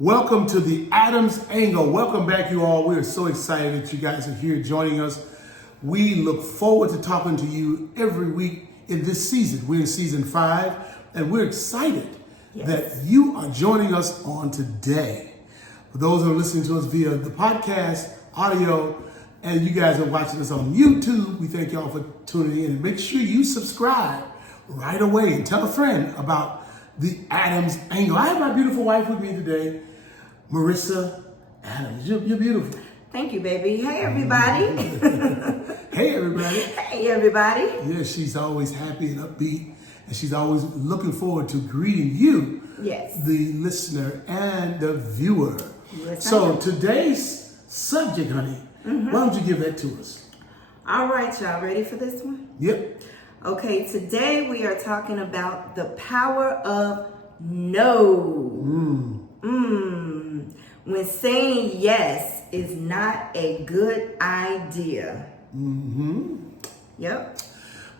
Welcome to the Adams Angle. Welcome back, you all. We are so excited that you guys are here joining us. We look forward to talking to you every week in this season. We're in season 5, and we're excited that you are joining us on today. For those who are listening to us via the podcast, audio, and you guys are watching us on YouTube, we thank y'all for tuning in. Make sure you subscribe right away and tell a friend about the Adams Angle. I have my beautiful wife with me today, Marissa Adams. You're beautiful. Thank you, baby. Hey, everybody. Hey, everybody. Hey, everybody. Yeah, she's always happy and upbeat, and she's always looking forward to greeting you, the listener and the viewer. So today's subject, honey, why don't you give that to us? All right, y'all ready for this one? Yep. Okay, today we are talking about the power of no. When saying yes is not a good idea. Yep.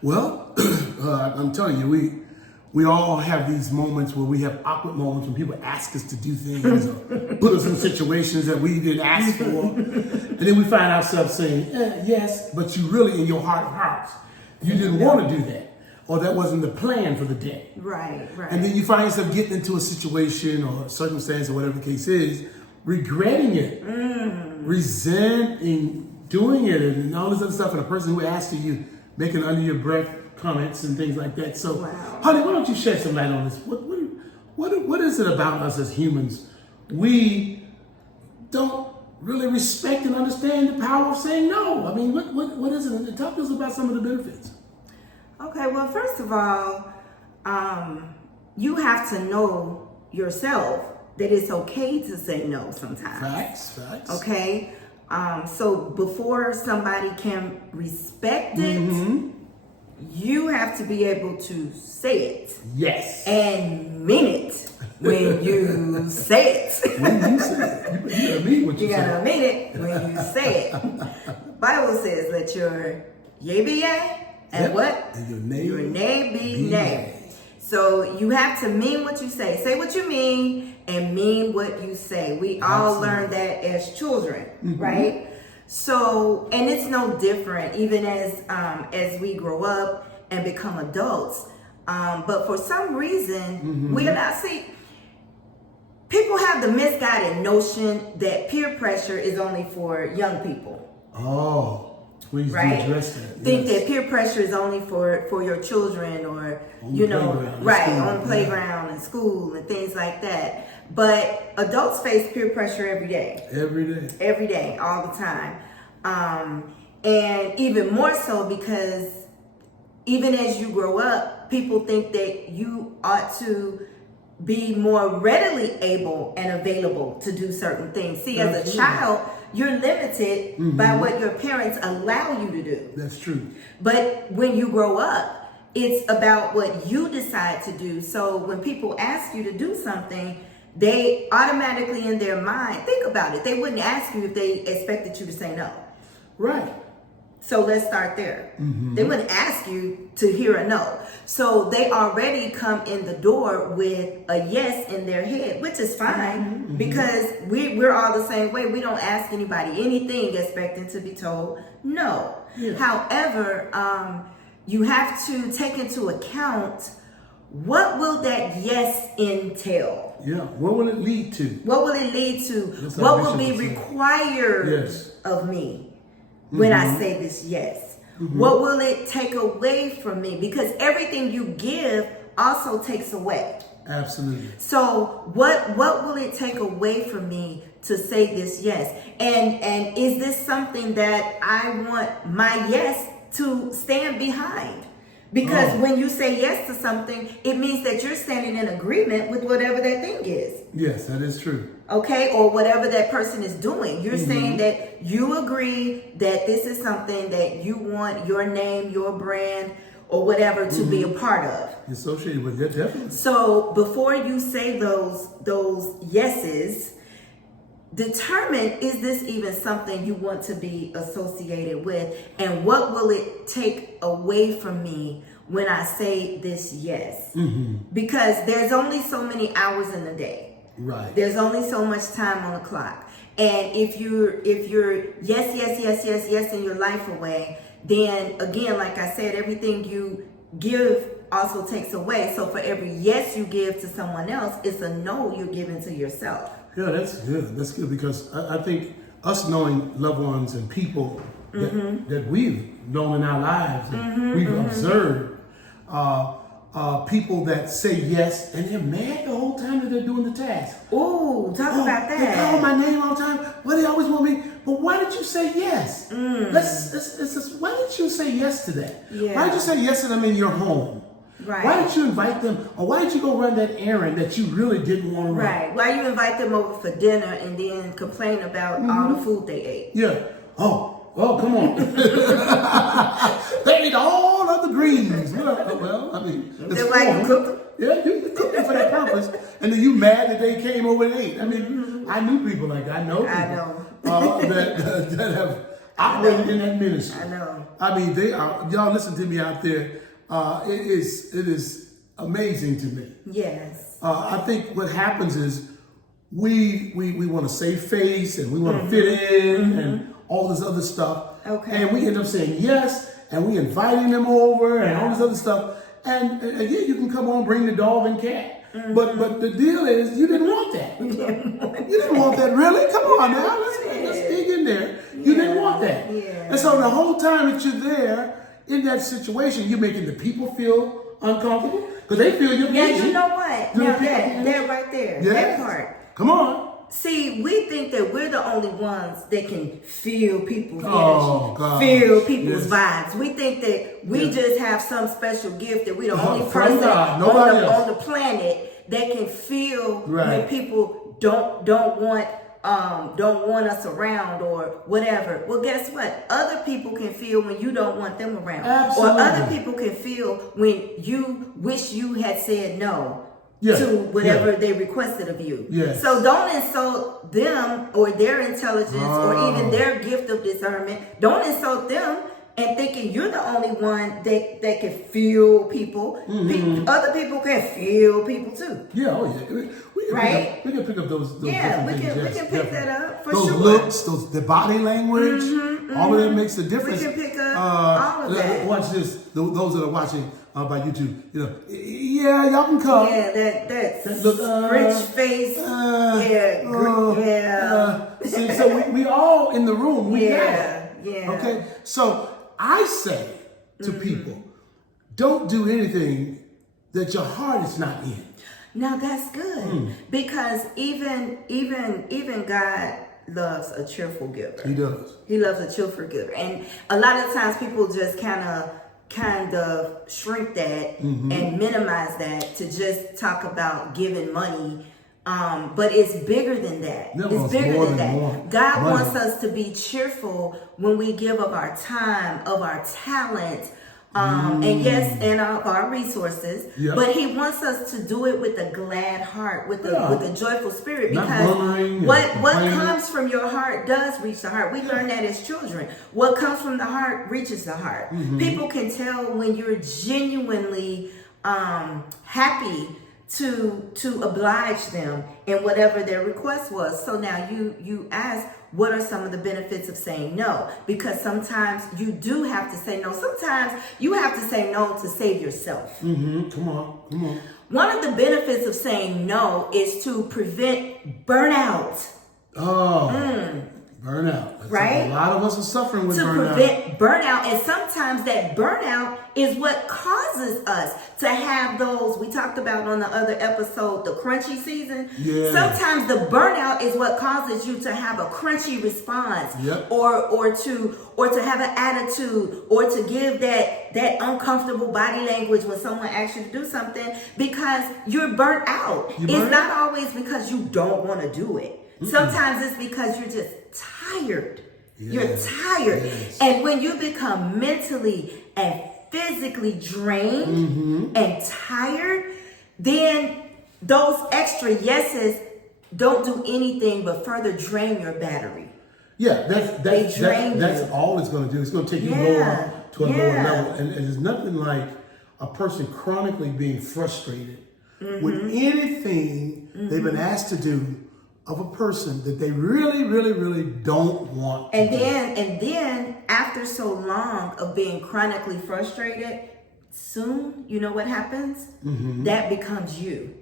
Well, I'm telling you, we all have these moments where we have awkward moments when people ask us to do things or put us in situations that we didn't ask for. And then we find ourselves saying, yes, but you really, in your heart of hearts, you didn't want to do that. Or that wasn't the plan for the day. Right. And then you find yourself getting into a situation or circumstance or whatever the case is, regretting it, resenting doing it, and all this other stuff. And a person who asked you making under your breath comments and things like that. So, honey, why don't you shed some light on this? What is it about us as humans? We don't really respect and understand the power of saying no. I mean, what is it? Talk to us about some of the benefits. Okay, well, first of all, you have to know yourself that it's okay to say no sometimes. Facts. Okay? So before somebody can respect it, you have to be able to say it. Yes. And mean it when you say it. When you say it. You gotta mean what you say. You gotta mean it when you say it. Bible says, let your yea be yea, and what? And your nay be nay. So you have to mean what you say. Say what you mean and mean what you say. We all learn that as children, right? So, and it's no different even as we grow up and become adults. But for some reason, we are not, people have the misguided notion that peer pressure is only for young people. Oh. Please do address that. Think that peer pressure is only for your children or, on the playground and school and things like that. But adults face peer pressure every day. Every day, all the time. And even more so because even as you grow up, people think that you ought to be more readily able and available to do certain things. See, as a child, you're limited by what your parents allow you to do. That's true. But when you grow up, it's about what you decide to do. So when people ask you to do something, they automatically in their mind, think about it. They wouldn't ask you if they expected you to say no. Right. So let's start there. They wouldn't ask you to hear a no. So they already come in the door with a yes in their head, which is fine because we're all the same way. We don't ask anybody anything expecting to be told no. Yeah. However, you have to take into account what will that yes entail? Yeah, what will it lead to? What will it lead to? What will be required of me? When I say this yes, what will it take away from me? Because everything you give also takes away. Absolutely. So what will it take away from me to say this yes? And is this something that I want my yes to stand behind? Because when you say yes to something, it means that you're standing in agreement with whatever that thing is. Yes, that is true. Okay, or whatever that person is doing. You're saying that you agree that this is something that you want your name, your brand, or whatever to be a part of. Associated with it, definitely. So before you say those yeses, determine, is this even something you want to be associated with? And what will it take away from me when I say this yes? Because there's only so many hours in a day. Right. There's only so much time on the clock. And if you're yes in your life away, then again, like I said, everything you give also takes away. So for every yes you give to someone else, it's a no you're giving to yourself. Yeah, that's good. That's good because I think us knowing loved ones and people that we've known in our lives, and we've observed, people that say yes and they're mad the whole time that they're doing the task. Ooh, talk about They that. call my name all the time. Well, they always want me. But why did you say yes? Why did you say yes to that? Yeah. Why did you say yes to them in your home? Right. Why did you invite them? Or why did you go run that errand that you really didn't want to run? Right. Why you invite them over for dinner and then complain about all the food they ate? Yeah. Oh, come on. They ate all of the greens. Well, I mean, That's why you cooked them? Yeah, you cooked them for that purpose. And then you mad that they came over and ate. I mean, I knew people like that. I know people that have operated in that ministry. I know. I mean, they are. Y'all listen to me out there. It is amazing to me. Yes. I think what happens is we want to save face and we want to fit in and all this other stuff. Okay. And we end up saying yes, and we inviting them over and all this other stuff. And again, you can come on, bring the dog and cat. But the deal is, you didn't want that. You didn't want that, really? Come on now, let's dig in there. You didn't want that. Yeah. And so the whole time that you're there in that situation, you're making the people feel uncomfortable because they feel you're Yeah, busy. you know what? Now that right there, that part. Come on. See, we think that we're the only ones that can feel people's Oh, energy, gosh. feel people's Yes. vibes. We think that we just have some special gift that we're the only From person God, nobody else. on the planet that can feel when Right. people don't want us around or whatever. Well, guess what? Other people can feel when you don't want them around. Absolutely. Or other people can feel when you wish you had said no. Yeah. To whatever Yeah. they requested of you. Yes. So don't insult them or their intelligence or even their gift of discernment. Don't insult them and thinking you're the only one that can feel people. Other people can feel people too. Yeah, oh yeah. We can pick up those Yeah, we different can things. we can pick that up for those sure. looks, the body language, all of that makes a difference. We can pick up all of that. Watch this. Those that are watching by YouTube, yeah, y'all can come. Yeah, that's look, rich face. See, so we all in the room. We got Yeah, it. yeah. Okay, so I say to people, don't do anything that your heart is not in. Now that's good because even God loves a cheerful giver. He does. He loves a cheerful giver, and a lot of times people just kind of shrink that and minimize that to just talk about giving money. But it's bigger than that. No, it's bigger than that. more God money. wants us to be cheerful when we give of our time, of our talent, and yes, and of our resources. Yep. But He wants us to do it with a glad heart, with a joyful spirit, Not because murmuring what and complaining. comes from your heart does reach the heart. We learn that as children. What comes from the heart reaches the heart. People can tell when you're genuinely happy to oblige them in whatever their request was. So now you ask, what are some of the benefits of saying no? Because sometimes you do have to say no. Sometimes you have to say no to save yourself. Come on. One of the benefits of saying no is to prevent burnout. Burnout. That's Right? A lot of us are suffering with To burnout. prevent burnout, and sometimes that burnout is what causes us to have those we talked about on the other episode, the crunchy season. Yeah. Sometimes the burnout is what causes you to have a crunchy response, Yep. or to have an attitude, or to give that uncomfortable body language when someone asks you to do something because you're burnt out. It's not always because you don't want to do it. Sometimes it's because you're just tired. You're tired. Yes. And when you become mentally and physically drained and tired, then those extra yeses don't do anything but further drain your battery. Yeah, that's you. all it's going to do. It's going to take you Yeah. lower to a lower Yeah. level. And there's nothing like a person chronically being frustrated with anything they've been asked to do of a person that they really, really, really don't want to do. And then after so long of being chronically frustrated, soon, you know what happens? That becomes you.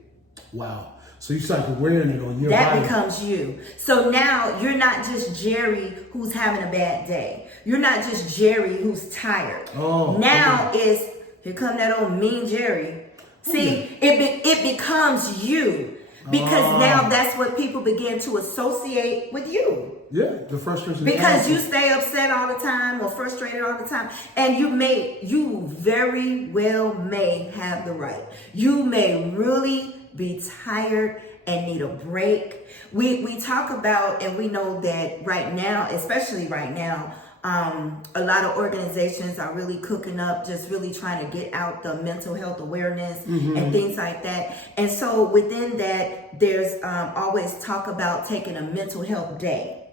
Wow. So you start wearing it on your That body. becomes you. So now you're not just Jerry who's having a bad day. You're not just Jerry who's tired. Oh, now is here come that old mean Jerry. See, it becomes you. Because now that's what people begin to associate with you. Yeah, the frustration. Because you stay upset all the time or frustrated all the time. And you very well may have the right. You may really be tired and need a break. We talk about, and we know that right now, especially right now, a lot of organizations are really cooking up, just really trying to get out the mental health awareness and things like that. And so within that, there's always talk about taking a mental health day.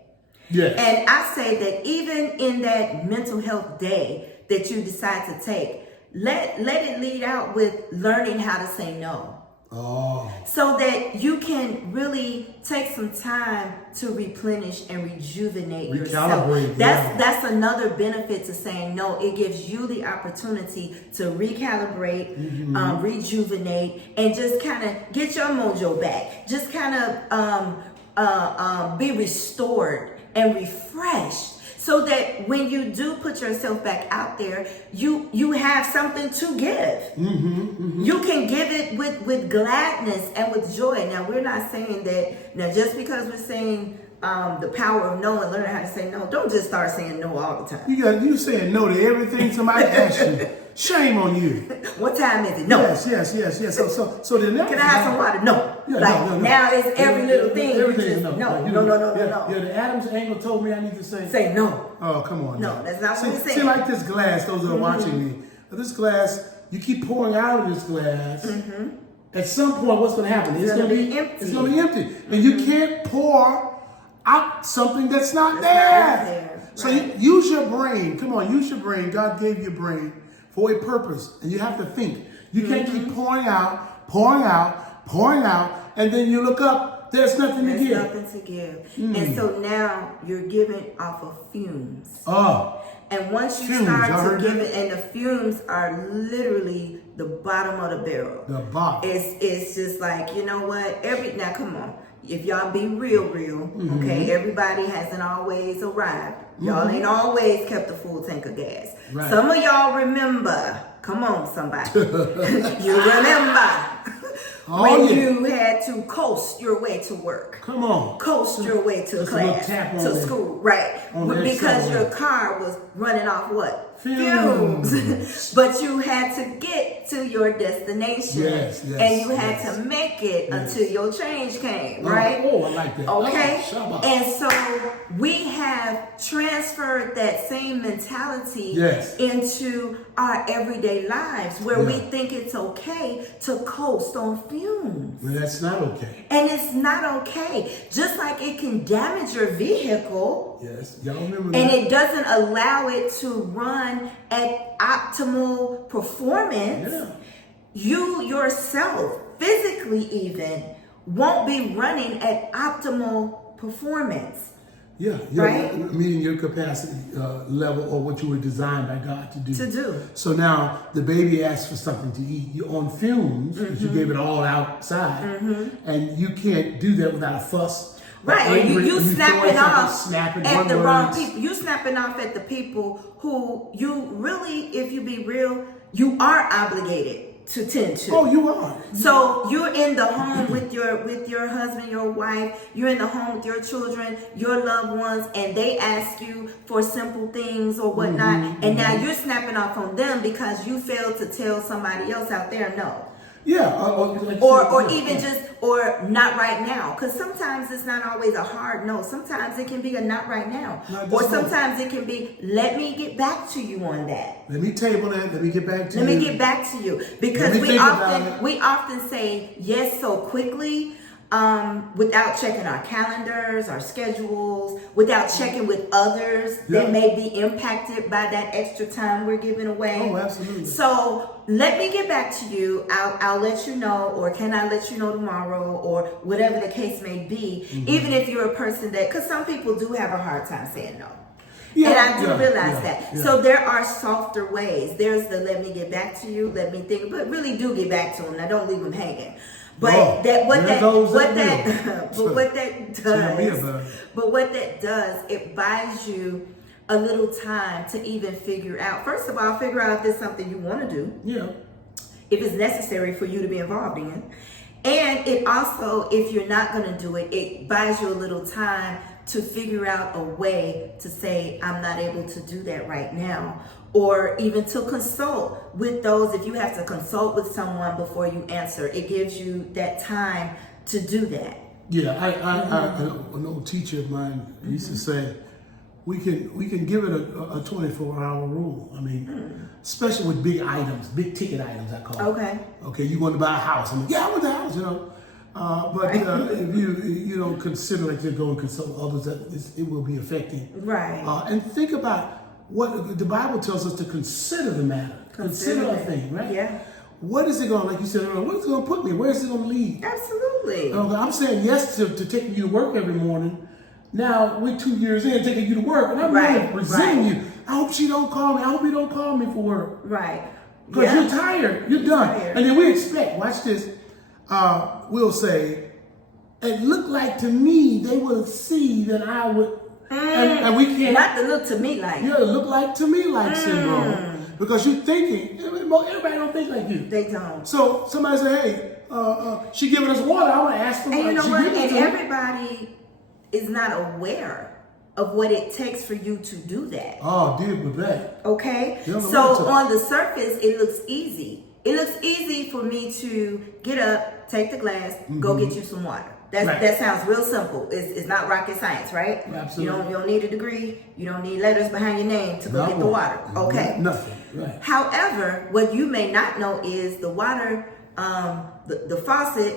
Yes. And I say that even in that mental health day that you decide to take, let it lead out with learning how to say no. Oh. So that you can really take some time to replenish and rejuvenate yourself. That's another benefit to saying no. It gives you the opportunity to recalibrate, rejuvenate, and just kind of get your mojo back. Just kind of be restored and refreshed. So that when you do put yourself back out there, you have something to give. You can give it with gladness and with joy. Now, we're not saying that, now just because we're saying the power of no and learning how to say no, don't just start saying no all the time. You saying no to everything somebody asks you. Shame on you. What time is it? No. Yes. So then can I have some water? No. Yeah, no. Now it's every little thing. Everything No. Yeah, the Adams angle told me I need to say no. Oh, come on. No, that's not what we say. See, like this glass, those that are watching me, this glass, you keep pouring out of this glass. At some point, what's going to happen? It's going to be empty. It's going to be empty. And you can't pour out something that's not there. So use your brain. Come on, use your brain. God gave you a brain for a purpose. And you have to think. You can't keep pouring out, and then you look up, there's nothing to give. There's nothing to give. And so now you're giving off of fumes. Oh. And once you start to give it, and the fumes are literally the bottom of the barrel. The bottom. It's just like, you know what? Now come on. If y'all be real, okay, everybody hasn't always arrived. Y'all ain't always kept a full tank of gas. Right. Some of y'all remember, come on somebody, you remember when you had to coast your way to work. Come on. Coast your way to class, to school, right? Because your car was running off what? Fumes. But you had to get to your destination. Yes, and you had to make it until your change came, right? Oh, I like that. Okay. Oh, and so we have transferred that same mentality into our everyday lives where we think it's okay to coast on fumes. Well, that's not okay. And it's not okay. Just like it can damage your vehicle. Yes, y'all remember that. And it doesn't allow it to run at optimal performance. Yeah. You yourself, physically even, won't be running at optimal performance. Yeah, meeting your capacity level or what you were designed by God to do. So now the baby asks for something to eat. You're on fumes because you gave it all outside, and you can't do that without a fuss. Right, you snapping off at the wrong people. You snapping off at the people who you really, if you be real, you are obligated to tend to. Oh, you are. So you're in the home with your husband, your wife. You're in the home with your children, your loved ones, and they ask you for simple things or whatnot, and now you're snapping off on them because you failed to tell somebody else out there no. Yeah, or not right now, because sometimes it's not always a hard no. Sometimes it can be a not right now, or sometimes it can be let me get back to you on that. Let me table that. Let me get back to you. Because we often say yes so quickly. without checking our calendars, our schedules, without checking with others Yeah. that may be impacted by that extra time we're giving away. Oh, absolutely. So let me get back to you. I'll let you know, or can I let you know tomorrow, or whatever the case may be. Even if you're a person that, because some people do have a hard time saying no. Yeah, And I do yeah, realize yeah, that. yeah. So there are softer ways. There's the let me get back to you, let me think, but really do get back to them. Now don't leave them hanging. But Oh, that what there that goes what that that but what that Tell me about does it. but what that does, it buys you a little time to even figure out. First of all, figure out if there's something you want to do, Yeah. if it's necessary for you to be involved in. And it also, if you're not going to do it, it buys you a little time to figure out a way to say, I'm not able to do that right now. Or even to consult with those, if you have to consult with someone before you answer, it gives you that time to do that. Yeah, an old teacher of mine used to say, we can give it a 24-hour rule. I mean, especially with big items, big ticket items, I call it. Okay. Okay, you want to buy a house? I'm like, yeah, I want the house, you know. But if you don't consider it to go and consult others, it will be affecting. Right. And think about what the Bible tells us to consider the matter. Consider a it. thing, right? Yeah. What is it going, like you said earlier, what is it going to put me? Where is it going to lead? Absolutely. I'm saying yes to taking you to work every morning. Now we're 2 years in taking you to work, and I'm really resenting you. I hope she don't call me. I hope you don't call me for work. Right. Because you're tired. You're done. Tired. And then we expect, watch this, we'll say, it looked like to me they will see that I would, and we can't. Not to look to me like. Yeah, it look like to me like syndrome. Because you're thinking, everybody don't think like you. They don't. So somebody say, hey, she giving us water. I want to ask for And you know she what? giving it And to me. everybody is not aware of what it takes for you to do that. Oh, deal with that. Okay? Yeah, So on the surface, it looks easy. It looks easy for me to get up, take the glass, go get you some water. That sounds real simple. It's not rocket science, right? Absolutely. You don't need a degree. You don't need letters behind your name to go get the water. Okay. Nothing. Right. However, what you may not know is the water, the faucet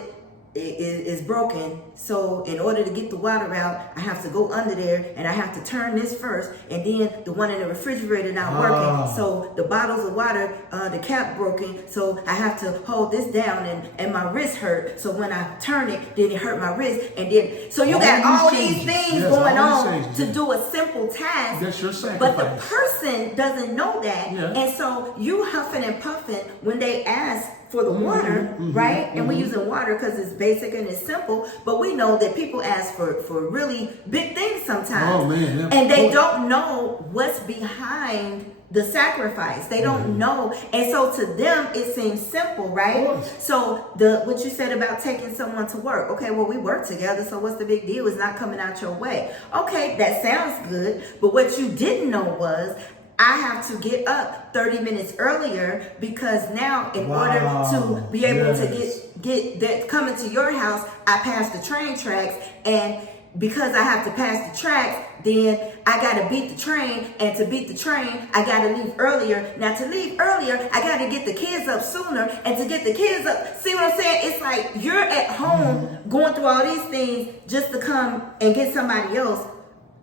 is broken. So in order to get the water out, I have to go under there and I have to turn this first, and then the one in the refrigerator not working. So the bottles of water, the cap broken. So I have to hold this down, and my wrist hurt. So when I turn it, then it hurt my wrist, and then so you got all these things going on to do a simple task. That's your sacrifice. But the person doesn't know that, and so you huffing and puffing when they ask for the water, right? And we're using water because it's basic and it's simple, but we know that people ask for really big things sometimes. Oh, man. And they don't know what's behind the sacrifice. They don't know. And so to them, it seems simple, right? So what you said about taking someone to work. Okay, well, we work together, so what's the big deal? It's not coming out your way. Okay, that sounds good. But what you didn't know was I have to get up 30 minutes earlier because now in order to be able to get that coming to your house, I pass the train tracks, and because I have to pass the tracks, then I gotta beat the train, and to beat the train, I gotta leave earlier. Now to leave earlier, I gotta get the kids up sooner, and to get the kids up, see what I'm saying? It's like you're at home going through all these things just to come and get somebody else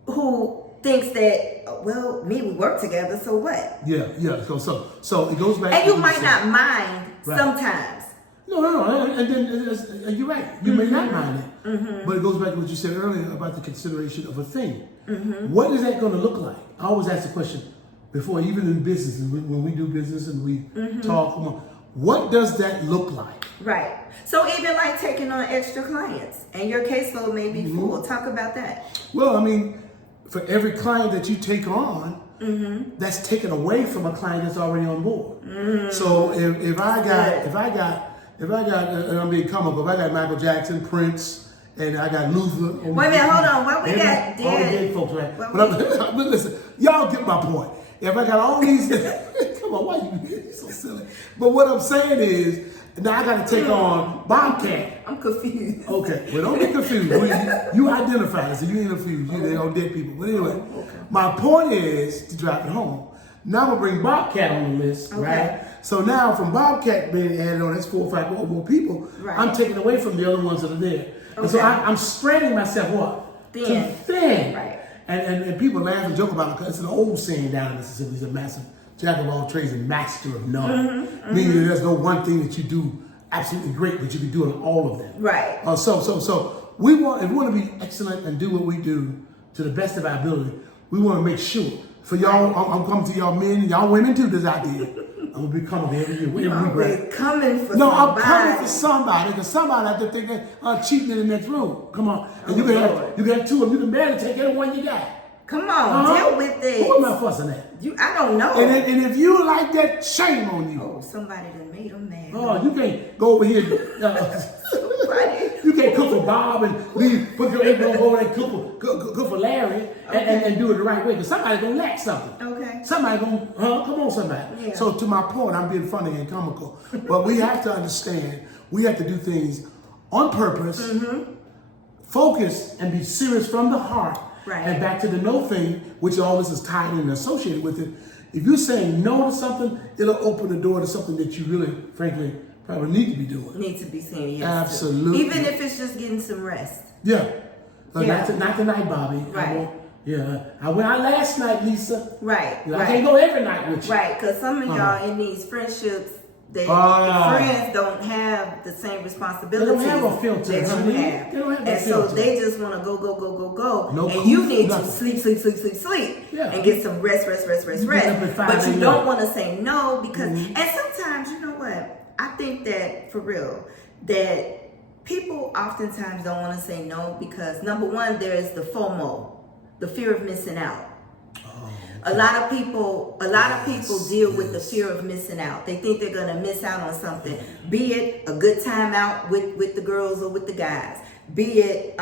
who thinks that, well, we work together, so what? Yeah. So it goes back. And you might not mind sometimes. No. And then you're right. You may not mind it, but it goes back to what you said earlier about the consideration of a thing. What is that going to look like? I always ask the question before, even in business, and when we do business and we talk. What does that look like? Right. So even like taking on extra clients, and your caseload may be full. Talk about that. Well, I mean, for every client that you take on, that's taken away from a client that's already on board. So if I got, and I'm being comical, if I got Michael Jackson, Prince, and I got Luther. Wait a minute, hold on. What we got? All the dead folks, right? But listen, y'all get my point. If I got all these, come on, why you so silly? But what I'm saying is, now I got to take on Bobcat. I'm confused. Okay, well, don't get confused. You identify, so you ain't confused. They all dead people. But anyway, my point is to drive it home. Now I'm gonna bring Bobcat on the list, right? So now from Bobcat being added on, that's 4 or 5 more people. I'm taking away from the other ones that are there. And so Okay. I'm spreading myself what? Thin. Too thin. Right. And people laugh and joke about it because it's an old saying down in Mississippi. He's a massive jack of all trades and master of none. Meaning that there's no one thing that you do absolutely great, but you be doing all of them. Right. So we want, if we want to be excellent and do what we do to the best of our ability, we want to make sure. For y'all, I'm coming to y'all men, y'all women too, this idea. I'm gonna be coming every year. We're coming for No, somebody. I'm coming for somebody, because somebody out there thinking cheating in the next room. Come on. And you can have two of them. You can barely take every one you got. Come on, deal with this. Who am I fussing at? I don't know. And if you like that, shame on you. Oh, somebody done made them mad. Oh, you can't go over here. Somebody. You can't cook for Bob and leave, put your apron over and cook for Larry and do it the right way. Because somebody's going to lack something. Okay. Somebody going to, come on, somebody. Yeah. So to my point, I'm being funny and comical. But we have to understand, we have to do things on purpose, focus, and be serious from the heart. Right. And back to the no thing, which all this is tied in and associated with it. If you're saying no to something, it'll open the door to something that you really, frankly, probably need to be doing. Need to be saying yes. Absolutely. To. Even if it's just getting some rest. Yeah. Yeah. Not tonight, Bobby. Right. I went out last night, Lisa. Right. I Right. can't go every night with you. Right. Because some of y'all in these friendships, the friends don't have the same responsibilities They don't have a filter, that honey. you have. They don't have a and filter. so they just want to go. No and you cool, need nothing. to sleep. Yeah. And get some rest. get up at 5 But you a.m. don't want to say no because, and sometimes, you know what? I think that for real, that people oftentimes don't want to say no because number one, there is the FOMO, the fear of missing out. A lot of people deal with the fear of missing out. They think they're gonna miss out on something, be it a good time out with the girls or with the guys, be it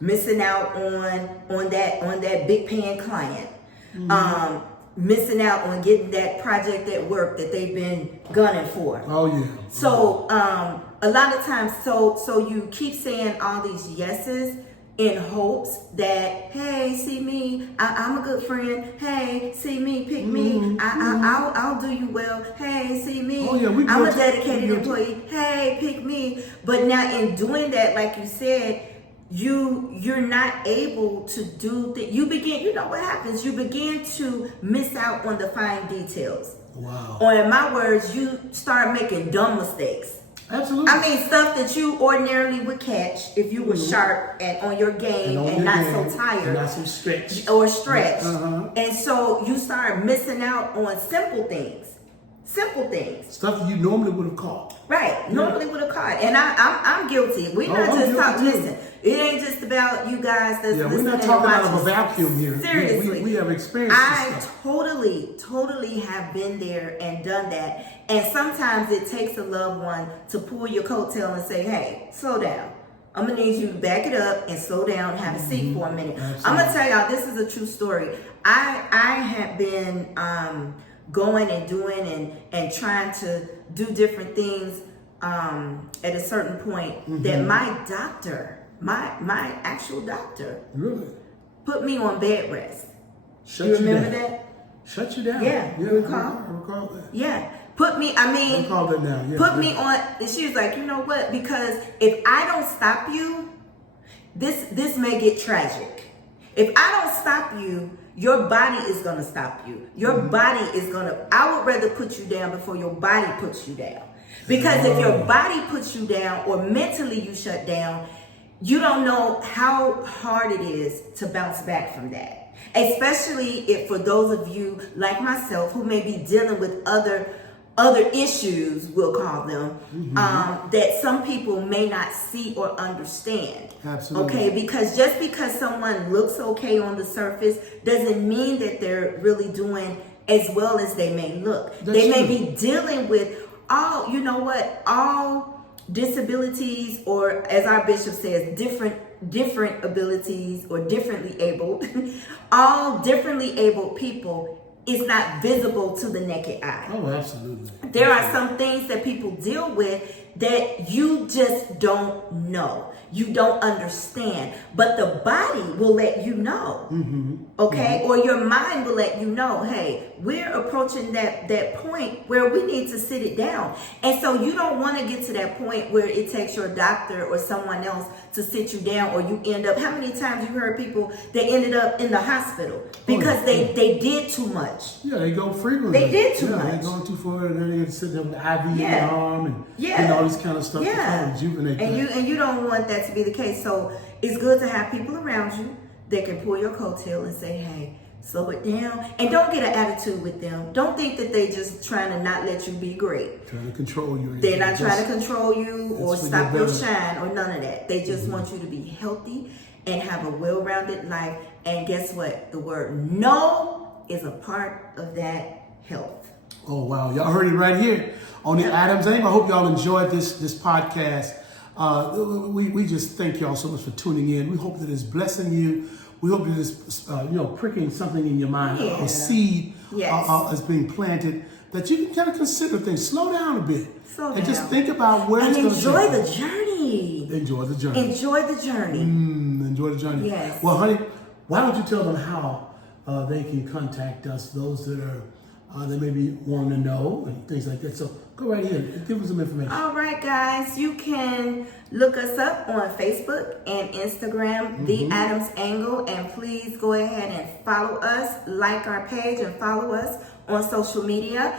missing out on that big paying client, missing out on getting that project at work that they've been gunning for. Oh, yeah. So a lot of times, so you keep saying all these yeses in hopes that, hey, see me, I'm a good friend. Hey, see me, pick me. I'll do you well. Hey, see me, Oh, yeah, I'm a dedicated employee. Hey, pick me. But now in doing that, like you said, you're not able to do that. You know what happens? You begin to miss out on the fine details. Wow. Or in my words, you start making dumb mistakes. Absolutely. I mean, stuff that you ordinarily would catch if you were sharp and on your game and not so tired. And not so stretched. Or stretched. Uh-huh. And so you start missing out on simple things. Stuff that you normally would have caught. Right. Normally would have caught. And I'm guilty. We're not I'm just guilty talking. too. Listen, it ain't just about you guys that's Yeah, we're listening not and talking out of a watching. vacuum here. Seriously. We have experienced I this stuff. totally have been there and done that. And sometimes it takes a loved one to pull your coattail and say, hey, slow down. I'm going to need you to back it up and slow down and have a seat for a minute. Absolutely. I'm going to tell y'all, this is a true story. I have been going and doing and trying to do different things at a certain point that my doctor, my actual doctor, Really? put me on bed rest. Shut You you remember down. that? Shut you down. Yeah, you recall? I recall that. Yeah. Put me, I I mean, recall that now. Yeah, put me on, and she was like, you know what? Because if I don't stop you, this may get tragic. If I don't stop you, your body is gonna stop you. Your body is gonna, I would rather put you down before your body puts you down. Because if your body puts you down or mentally you shut down, you don't know how hard it is to bounce back from that. Especially if for those of you like myself who may be dealing with other issues, we'll call them, that some people may not see or understand. Absolutely. Okay, because just because someone looks okay on the surface doesn't mean that they're really doing as well as they may look. They may be dealing with all disabilities, or as our bishop says, different abilities or differently abled. All differently abled people is not visible to the naked eye. Oh, absolutely. There are some things that people deal with that you just don't know. You don't understand. But the body will let you know. Okay? Or your mind will let you know, hey, we're approaching that point where we need to sit it down. And so you don't want to get to that point where it takes your doctor or someone else to sit you down, or you end up, how many times you heard people that ended up in the hospital because they did too much. Yeah, they go frequently. They did too much. They go too far, and then they get to sit there with the IV in the arm and all this kind of stuff to try to rejuvenate and you don't want that to be the case. So it's good to have people around you that can pull your coattail and say, hey, slow it down. And don't get an attitude with them. Don't think that they just trying to not let you be great. Trying to control you. They're not trying to control you or stop your shine or none of that. They just want you to be healthy and have a well-rounded life. And guess what? The word no is a part of that health. Oh, wow. Y'all heard it right here on the Adams Angle. I hope y'all enjoyed this podcast. We just thank y'all so much for tuning in. We hope that it's blessing you. We hope that it's pricking something in your mind. A seed is being planted that you can kind of consider things. Slow down a bit. And just think about where it's going to take you. Enjoy the journey. Enjoy the journey. Enjoy the journey. Enjoy the journey. Yes. Well, honey, why don't you tell them how they can contact us, those that are that maybe want to know and things like that. So go right ahead. Give us some information. All right, guys. You can look us up on Facebook and Instagram, The Adams Angle. And please go ahead and follow us, like our page, and follow us on social media.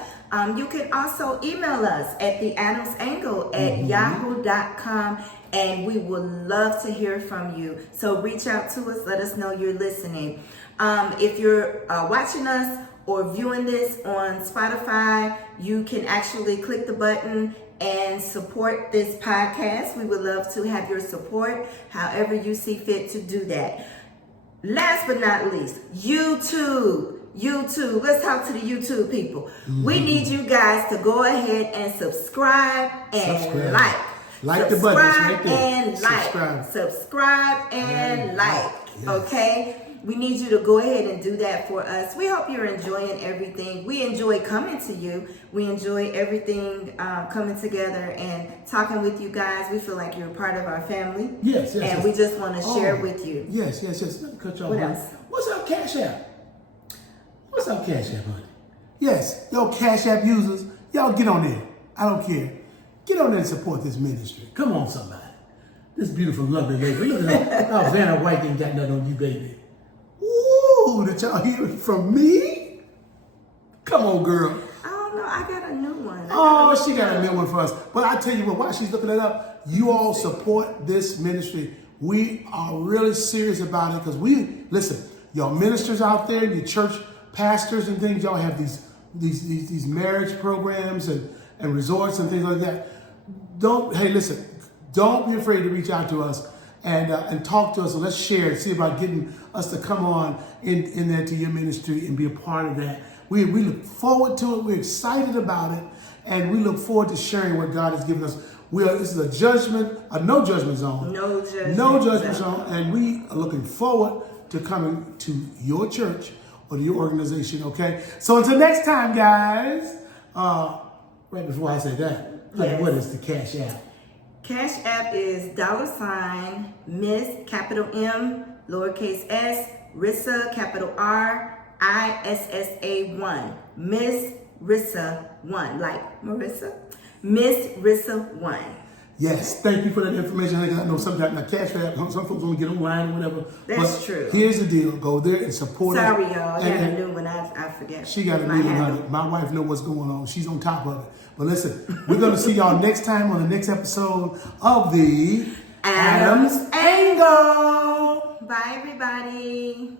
You can also email us at theadamsangle@yahoo.com, and we would love to hear from you. So reach out to us. Let us know you're listening. If you're watching us or viewing this on Spotify, you can actually click the button and support this podcast. We would love to have your support, however you see fit to do that. Last but not least, YouTube. Let's talk to the YouTube people. We need you guys to go ahead and subscribe and like. Like the button, it's right there. And like. Subscribe and like. Okay? We need you to go ahead and do that for us. We hope you're enjoying everything. We enjoy coming to you. We enjoy everything coming together and talking with you guys. We feel like you're a part of our family. Yes. And we just want to share with you. Yes. Let me cut you off. What else? What's up, Cash App? What's up, Cash App, honey? Yes, y'all Cash App users, y'all get on there. I don't care. Get on there and support this ministry. Come on, somebody. This beautiful, lovely lady. Look at her. Oh, Vanna White ain't got nothing on you, baby. Ooh, did y'all hear it from me? Come on, girl. I don't know. I got a new one. She got a new one for us. But I tell you what, while she's looking it up, you all support this ministry. We are really serious about it because listen, y'all ministers out there, your church pastors and things, y'all have these marriage programs and resorts and things like that. Don't be afraid to reach out to us and talk to us, and let's share and see about getting us to come on in there to your ministry and be a part of that. We look forward to it. We're excited about it, and we look forward to sharing what God has given us. This is a no judgment zone. No judgment zone, and we are looking forward to coming to your church or to your organization, okay? So until next time, guys, right before I say that, what is the Cash App? Cash App is $ Miss, capital M, lowercase s, Rissa, capital R, ISSA 1. Miss Rissa 1, like Marissa. Miss Rissa 1. Yes, thank you for that information. I know sometimes Cash App, some folks don't get online or whatever. That's true. Here's the deal. Go there and support her. Sorry, y'all. I got a new one. I forget. She got a new one. My wife knows what's going on. She's on top of it. But listen, we're going to see y'all next time on the next episode of the Adams Angle. Bye, everybody.